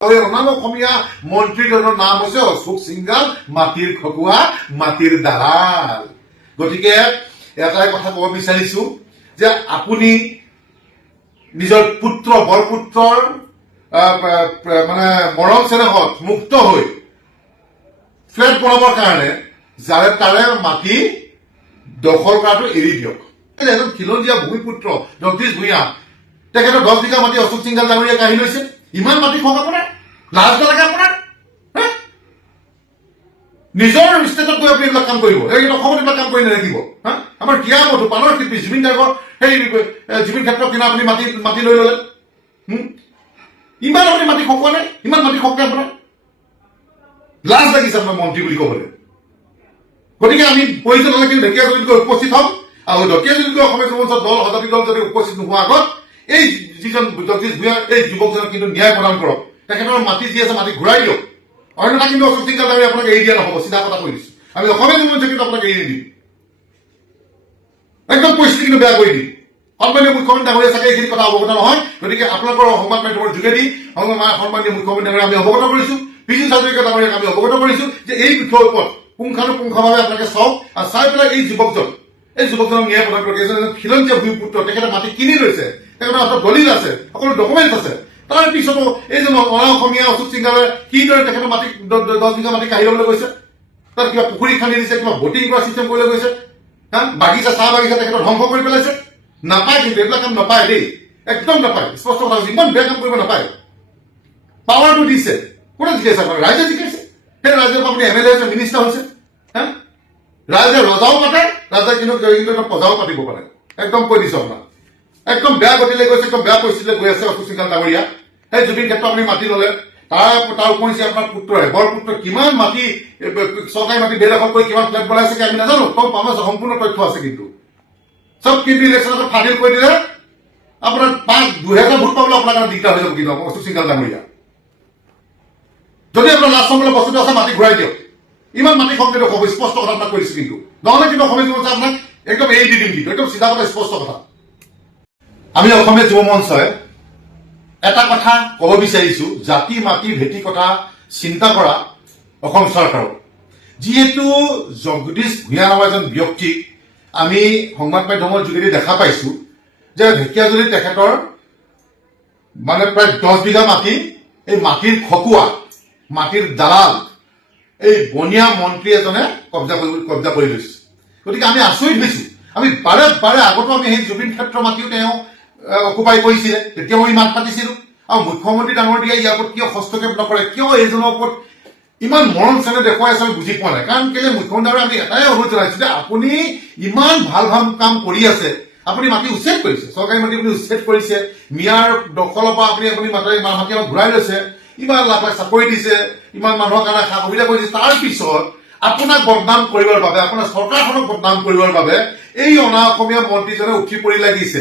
অনাম অসমীয়া মন্ত্ৰীজনৰ নাম হৈছে অশোক সিংগাল, মাটিৰ খকুৱা, মাটিৰ দালাল। গতিকে এটাই কথা ক'ব বিচাৰিছো যে আপুনি নিজৰ পুত্ৰ বৰপুত্ৰৰ মানে মৰম চেনেহত মুক্ত হৈ ফ্লেট বনাবৰ কাৰণে যাৰে তাৰে মাটি দখল কৰাটো এৰি দিয়ক। এজন খিলঞ্জীয়া ভূমিপুত্ৰ জগদীশ ভূঞা, তেখেতৰ 10 বিঘা মাটি অশোক সিংগাল ডাঙৰীয়া কাঢ়ি লৈছে। ইমান মাটি খক আপোনাৰ লাজ নালাগে আপোনাৰ? নিজৰ ষ্টেটত গৈ আপুনি এইবিলাক কাম কৰিব, এই অসমত এইবিলাক কাম কৰি নাথাকিব। আমাৰ কিয়া মধু পানৰ শিল্পী জুবিন গাৰ্গৰ সেই জুবিন ক্ষেত্ৰত কিনা আপুনি মাটি লৈ ললে। ইমান আপুনি মাটি খকোৱা নাই, ইমান মাটি খককে আপোনাৰ লাজ লাগিছে আপোনাৰ মন্ত্ৰী বুলি ক'বলৈ। গতিকে আমি প্ৰয়োজন হলে কিন্তু ঢেকীয়াজুলিত উপস্থিত হম, আৰু ঢেকীয়াজুলিত অসমীয়া যুৱমঞ্চৰ দল সজাতি দল যদি উপস্থিত নোহোৱাৰ আগত এই যিজন জগদীশ ভূঞা এই যুৱকজনক কিন্তু ন্যায় প্ৰদান কৰক, তেখেতৰ মাটি যি আছে মাটি ঘূৰাই দিয়ক। অন্যথা কিন্তু অশোক সিংগাল ডাঙৰীয়া আপোনাক এৰি দিয়া নহব, চিধা কথা কৈ দিছো। আমি অসমীয়া যুৱমঞ্চ কিন্তু আপোনাক এৰি নিদিম, একদম পৰিস্থিতি কিন্তু বেয়া কৰি দিম। সন্মানীয় মুখ্যমন্ত্ৰী ডাঙৰীয়া চাগে এইখিনি কথা অৱগত নহয়। গতিকে আপোনালোকৰ সংবাদ মাধ্যমৰ যোগেদি সন্মানীয় মুখ্যমন্ত্ৰী ডাঙৰীয়া আমি অৱগত কৰিছো, পিছু হাজৰিকা ডাঙৰীয়াক আমি অৱগত কৰিছো যে এই বিষয়ৰ ওপৰত পুংখানুপুংখভাৱে আপোনালোকে চাওক আৰু চাই পেলাই এই যুৱকজনক ন্যায় প্ৰদান কৰক। এজন খিলঞ্জীয়া ভূমিপুত্ৰ, তেখেতে মাটি কিনি লৈছে, তেখেতৰ হাতত দলিল আছে, সকলো ডকুমেণ্ট আছে। তাৰ পিছতো এইজন অনা অসমীয়া অশোক সিংগালে কিদৰে তেখেতৰ মাটি 10 বিঘা মাটি কাঢ়ি ল'বলৈ গৈছে, তাত কিবা পুখুৰী খান্দি দিছে, কিবা বটিং কৰা চিষ্টেম কৰিবলৈ গৈছে, বাগিচা চাহ বাগিচা তেখেতৰ ধ্বংস কৰি পেলাইছে। নাপায় কিন্তু এইবিলাক কাম নাপায় দেই, একদম নাপায়। স্পষ্ট কথা কৈছে, ইমান বেয়া কাম কৰিব নাপায়। পাৱাৰটো দিছে, কোনে জিকাইছে আপোনাক? ৰাইজে জিকাইছে। সেই ৰাইজৰ আপুনি MLA হৈছে, মিনিষ্টাৰ হৈছে। ৰাইজে ৰজাও পাতে, ৰাইজে কিন্তু প্ৰজাও পাতিব পাৰে। একদম কৈ দিছো আপোনাক, একদম বেয়া গতিলৈ গৈছে, একদম বেয়া পৰিস্থিতিলৈ গৈ আছে অশোক সিংগাল ডাঙৰীয়া। সেই জুবিন ক্ষেত্ৰ আপুনি মাটি ললে, তাৰ উপৰিঞ্চি আপোনাৰ পুত্ৰই বৰপুত্ৰ কিমান মাটি চৰকাৰী মাটি বেদখল কৰি কিমান ফ্লেট বনাইছে কি আমি নাজানো, আমাৰ সম্পূৰ্ণ তথ্য আছে। কিন্তু চব কিন্তু ইলেকশ্যনত ফাদিল কৰি দিলে আপোনাৰ 2000 ভোট পাবলৈ আপোনাৰ কাৰণে দিগদাৰ হৈ যাব। কিন্তু অশোক সিংগাল ডাঙৰীয়া, যদি আপোনাৰ লাজ সম্পূৰ্ণ বস্তুটো আছে মাটি ঘূৰাই দিয়ক। ইমান মাটি খক কিন্তু হ'ব, স্পষ্ট কথা আপোনাক কৰিছো। কিন্তু নহলে কিন্তু অসমীয়া যুৱ মঞ্চই আপোনাক একদম এৰি দি দিম, কিন্তু একদম চিধা কথা, স্পষ্ট কথা। আমি অসমীয়া যুৱ মঞ্চই এটা কথা ক'ব বিচাৰিছো, জাতি মাটি ভেটি কথা চিন্তা কৰা অসম চৰকাৰক। যিহেতু জগদীশ ভূঞা নামৰ এজন ব্যক্তিক আমি সংবাদ মাধ্যমৰ যোগেদি দেখা পাইছো যে ঢেকীয়াজুলিত তেখেতৰ মানে প্ৰায় 10 বিঘা মাটি, এই মাটিৰ খকুৱা, মাটিৰ দালাল, এই বনিয়া মন্ত্ৰী এজনে কব্জা কৰি লৈছে। গতিকে আমি আচৰিত হৈছো। আমি বাৰে বাৰে আগতো আমি সেই জুবিন ক্ষেত্ৰৰ মাটিও তেওঁ অকুপাই কৰিছিলে, তেতিয়াও আমি মাত পাতিছিলো। আৰু মুখ্যমন্ত্ৰী ডাঙৰীয়াই ইয়াৰ ওপৰত কিয় হস্তক্ষেপ নকৰে, কিয় এইজনৰ ওপৰত ইমান মৰম চেনেহ দেখুৱাই আছে আমি বুজি পোৱা নাই। কাৰণ কেলে মুখ্যমন্ত্ৰী ডাঙৰীয়া আমি এটাই অনুৰোধ জনাইছো যে আপুনি ইমান ভাল ভাল কাম কৰি আছে, আপুনি মাটি উচ্ছেদ কৰিছে, চৰকাৰী মাটি আপুনি উচ্ছেদ কৰিছে, মিয়াৰ দখলৰ পৰা আপুনি মাটি ঘূৰাই লৈছে, ইমান লাখ লাখ চাকৰি দিছে, ইমান মানুহৰ কাৰণে সা সুবিধা কৰি দিছে। তাৰ পিছত আপোনাক বদনাম কৰিবৰ বাবে, আপোনাৰ চৰকাৰখনক বদনাম কৰিবৰ বাবে এই অনা অসমীয়া মন্ত্ৰীজনে উঠি পৰি লাগিছে।